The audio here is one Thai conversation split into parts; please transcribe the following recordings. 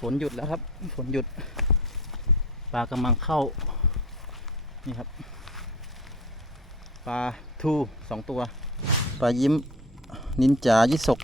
ฝนหยุดแล้วครับ ฝนหยุด ปลากำลังเข้า นี่ครับ ปลาทูสองตัว ปลายิ้ม นินจายิสก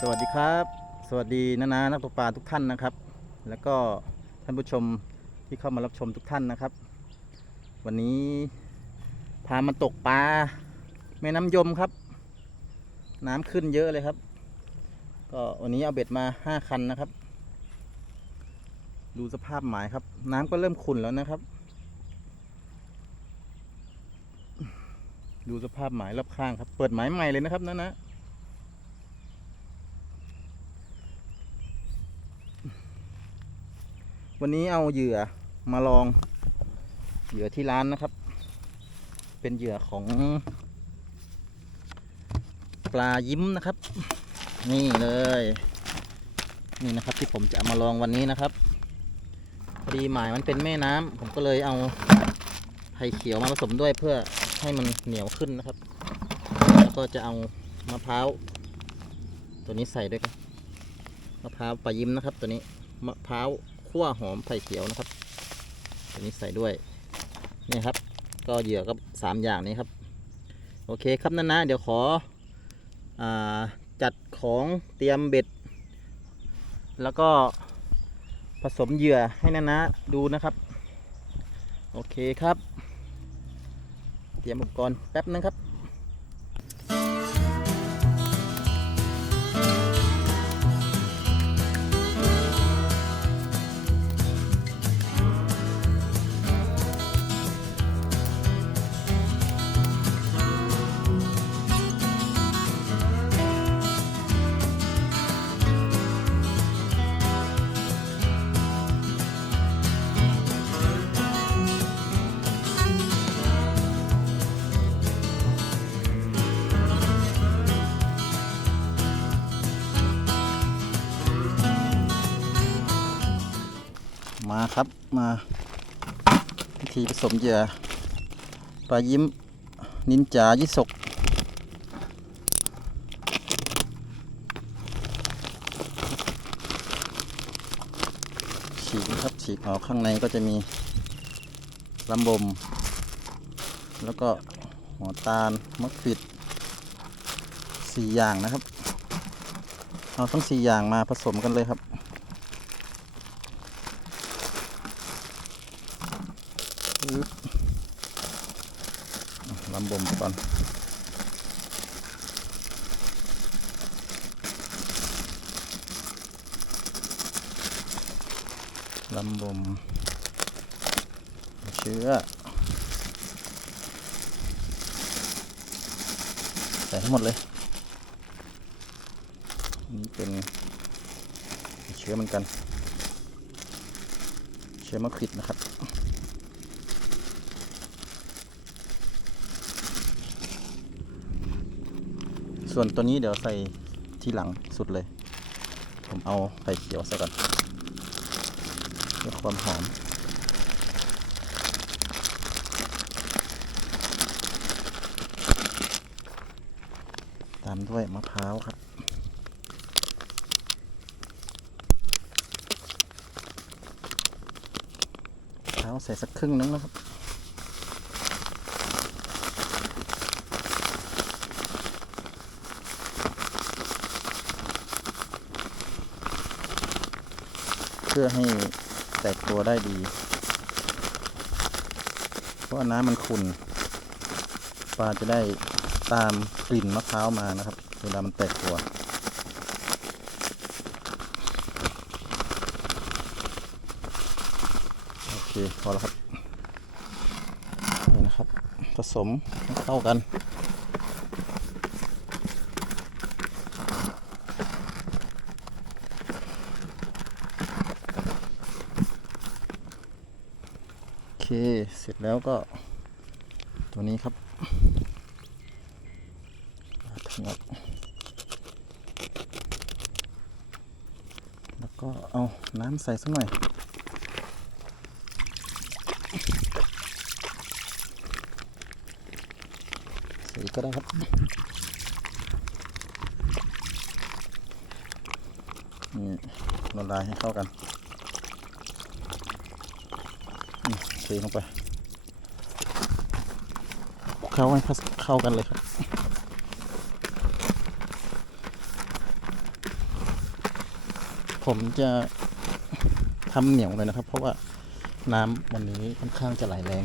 สวัสดีครับ สวัสดีนานานักตกปลาทุกท่านนะครับ แล้วก็ ท่านผู้ชมที่เข้ามารับชมทุกท่านนะครับ วันนี้พามาตกปลาแม่น้ำยมครับ น้ำขึ้นเยอะเลยครับ ก็วันนี้เอาเบ็ดมาห้าคันนะครับ ดูสภาพหมายครับ น้ำก็เริ่มขุ่นแล้วนะครับ ดูสภาพหมายรอบข้างครับ เปิดหมายใหม่เลยนะครับนะนะ วันนี้เอาเหยื่อมาลอง เหยื่อที่ร้านนะครับ เป็นเหยื่อของ ปลายิ้มนะครับ นี่เลย นี่นะครับที่ผมจะมาลองวันนี้นะครับพอดีหมายมันเป็นแม่น้ำผมก็เลยเอาไผ่เขียวมาผสมด้วยเพื่อให้มันเหนียวขึ้นนะครับ แล้วก็จะเอามะพร้าวตัวนี้ใส่ด้วยกันมะพร้าวปลายิ้มนะครับ ตัวนี้มะพร้าว คั่วหอมไผ่เขียวนะครับตัวนี้ใส่ด้วยนี่ครับ ก็เหยื่อก็สามอย่างนี้ครับ โอเคครับนั่นนะเดี๋ยวขออจัดของเตรียมเบ็ด แล้วก็ผสมเหยื่อให้นานะดูนะครับ โอเคครับ เตรียมอุปกรณ์แป๊บนึงครับ ครับมาพิธีผสมเหยื่อปลายิ้มนินจายิสกฉีกนะครับฉีกออกข้างในก็จะมีลำบม แล้วก็หัวตาลมะขิดสี่อย่างนะครับ เอาทั้งสี่อย่างมาผสมกันเลยครับ ปึ๊บ ลำบ่มก่อนลำบ่มเชื้อใส่ให้หมดเลยนี่เป็นเชื้อเหมือนกัน เชื้อมะขิดนะครับ ส่วนตัวนี้เดี๋ยวใส่ที่หลังสุดเลย ผมเอาไข่เขียวใส่ก่อนเพื่อความหอมตามด้วยมะพร้าวครับ มะพร้าวใส่สักครึ่งนึงนะครับ พื่อให้แตกตัวได้ดี เพราะน้ำมันขุ่นปลาจะได้ตามกลิ่นมะพร้าวมานะครับ เวลามันแตกตัวโอเคพอแล้วครับนี่นะครับ ผสมเข้ากัน เคเสร็จแล้วก็ ตัวนี้ครับถุออกแล้วก็เอาน้ำใส่สักหน่อยใส่ก็ได้ครับนี่ละลายให้เข้ากัน เทลงไปเข้าให้เข้ากันเลยครับผมจะทำเหนียวเลยนะครับ เพราะว่าน้ำวันนี้ค่อนข้างจะไหลแรง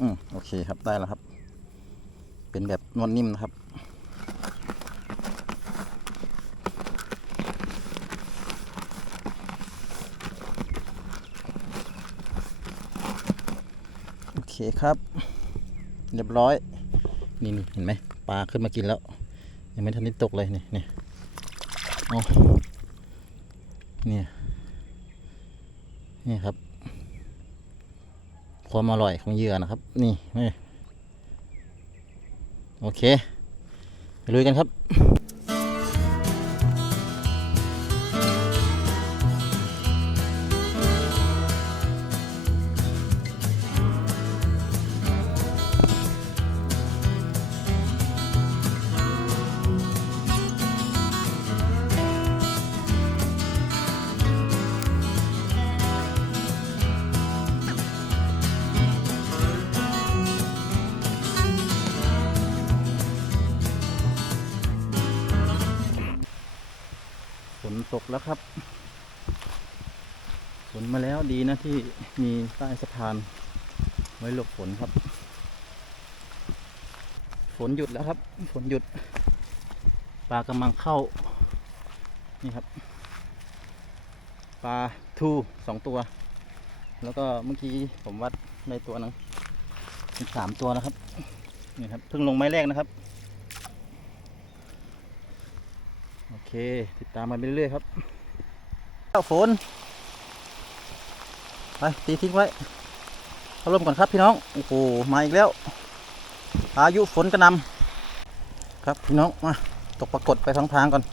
อืมโอเคครับ ได้แล้วครับ เป็นแบบนวลนิ่มนะครับ โอเคครับ เรียบร้อย นี่นี่เห็นไหมปลาขึ้นมากินแล้ว ยังไม่ทันได้ตกเลยนี่นี่เอาเนี่ยนี่ครับความอร่อยของเหยื่อนะครับ นี่นี่ โอเคไปลุยกันครับ ตกแล้วครับ ฝนมาแล้วดีนะที่มีใต้สะพาน ไว้หลบฝนครับ ฝนหยุดแล้วครับ ฝนหยุด ปลากำลังเข้า นี่ครับ ปลาทูสองตัว แล้วก็เมื่อกี้ผมวัดในตัวนึงเป็นสามตัวนะครับ นี่ครับเพิ่งลงไม้แรกนะครับ โอเค ติดตามมาไปเรื่อยๆครับเจ้าฝนไปตีทิ้งไว้เขาร่มก่อนครับพี่น้อง โอ้โห มาอีกแล้วอายุฝนกระนำครับพี่น้อง มา ตกปรากฏไปทางทางก่อน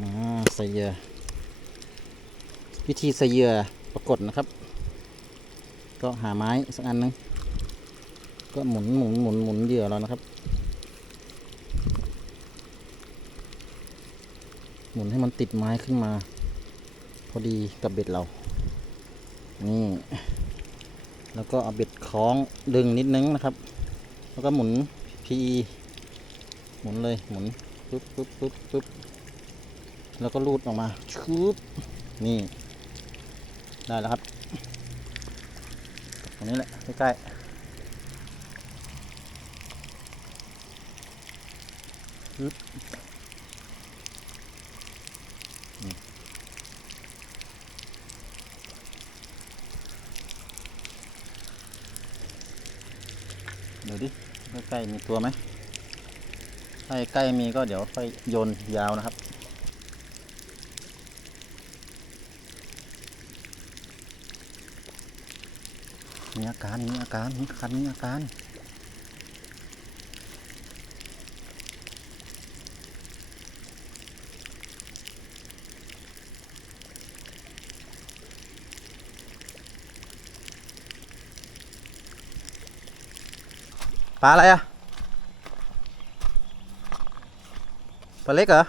มาใส่ เยื่อวิธีใส่เหยื่อปรากฏนะครับ ก็หาไม้สักอันหนึงก็หมุนหมุนหมุนหมุนเหยื่อเรานะครับ หมุนให้มันติดไม้ขึ้นมา พอดีกับเบ็ดเรา นี่ แล้วก็เอาเบ็ดคล้องดึงนิดนึงนะครับ แล้วก็หมุน PE หมุนเลยหมุนปึ๊บปึ๊บปึ๊บปึ๊บ แล้วก็รูดออกมาชุบนี่ ได้แล้วครับ ตรงนี้แหละใกล้ๆปึ๊บนี่เดี๋ยวดิใกล้ๆมีตัวไหมถ้ใกล้มีก็เดี๋ยวค่อยโยนยาวนะครับ มีอาการมีอาการมีคันมีอาการปลาอะไรอะปลาเล็กเหรอ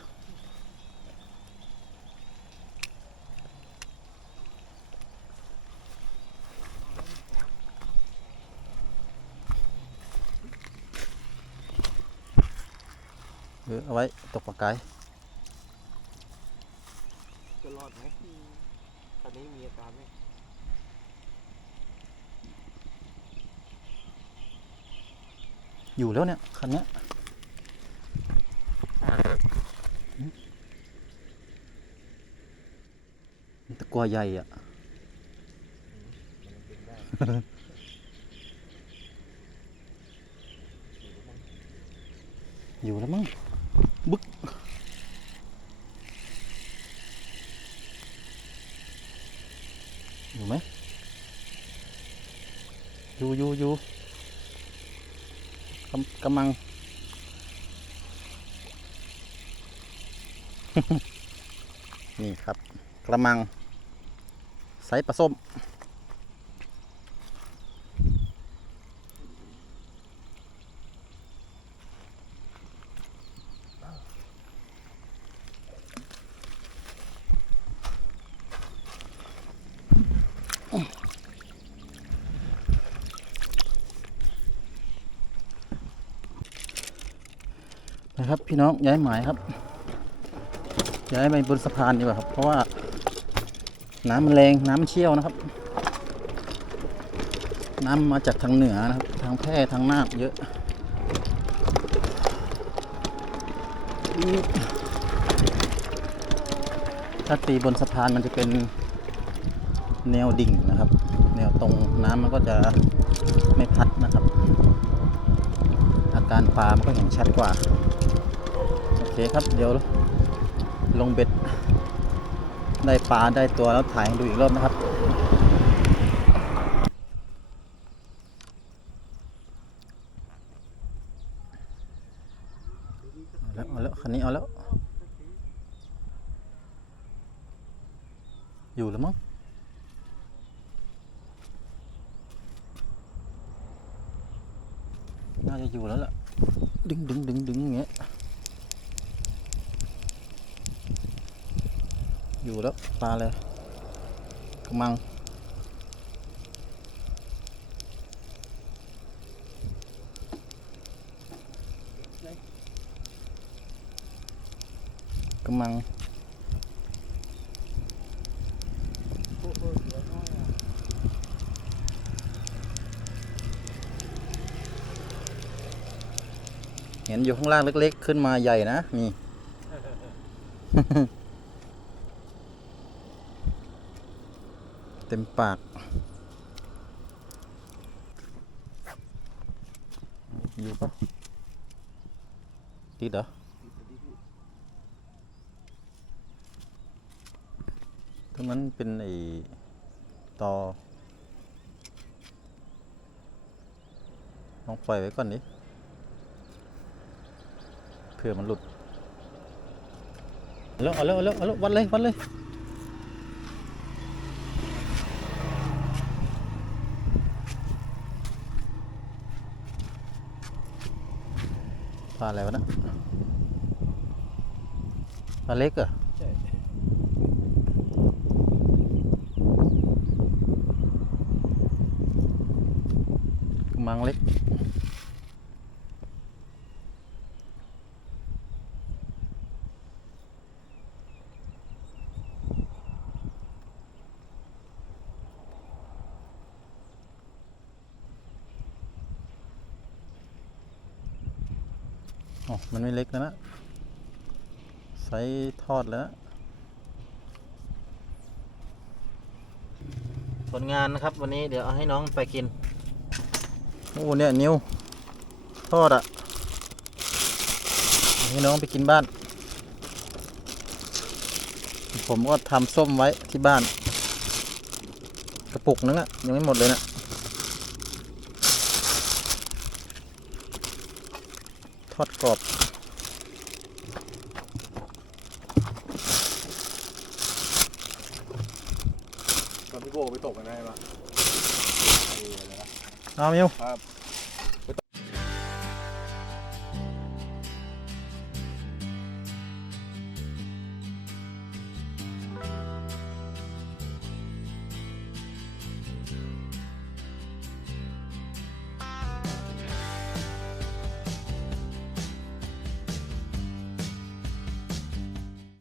เออเอาไว้ตกปลากายจะรอดไหมตอนนี้มีอาการไหมอยู่แล้วเนี่ยคันเนี้ยหืมมีตะกัวใหญ่อะมันเป็นได้เอยู่แล้วมั้ง บึกอยู่ไหมอยู่อยู่อยู่กำกำลัง นี่ครับ กระมัง ใส่ปลาส้ม นะครับ พี่น้องย้ายหมายครับ ย้ายไปบนสะพานดีกว่าครับ เพราะว่าน้ำมันแรงน้ำมันเชี่ยวนะครับ น้ำมาจากทางเหนือนะครับ ทางแพร่ทางนานเยอะถ้าตีบนสะพานมันจะเป็นแนวดิ่งนะครับ แนวตรงน้ำมันก็จะไม่พัดนะครับ อาการปลามันก็เห็นชัดกว่า เคครับเดี๋ยวลงเบ็ด ได้ปลาได้ตัวแล้วถ่ายให้ดูอีกรอบนะครับเอาแล้วเอาแล้วคันนี้เอาแล้ว อยู่แล้วมั้งน่าจะอยู่แล้วล่ะ ดึงดึงดึงดึงอย่างเงี้ย อยู่แล้วปลาเลยกระมังกระมังเห็นอยู่ข้างล่างเล็กๆ ขึ้นมาใหญ่นะ นี่ ต็มปาก อยู่ปะติดเหรอตรงนั้นเป็นไอ้ตอลองปล่อยไว้ก่อนดิเผื่อมันหลุดเอาแล้วเอาแล้วเอาแล้วเอาแล้ววัดเลยวัดเลย ลาอะไรวะนะปลาเล็กเหรอกระมังเล็ก มันไม่เล็กแล้วนะไซส์ทอดแล้วนะผลงานนะครับ วันนี้เดี๋ยวเอาให้น้องไปกิน โอ้เนี่ยนิวทอดอะเอาให้น้องไปกินบ้าน ผมก็ทำส้มไว้ที่บ้าน กระปุกนึงอะ ยังไม่หมดเลยนะทอดกรอบ ตอน พี่โบไปตกกันได้ปะไอ้อะไรนะเอามิวครับ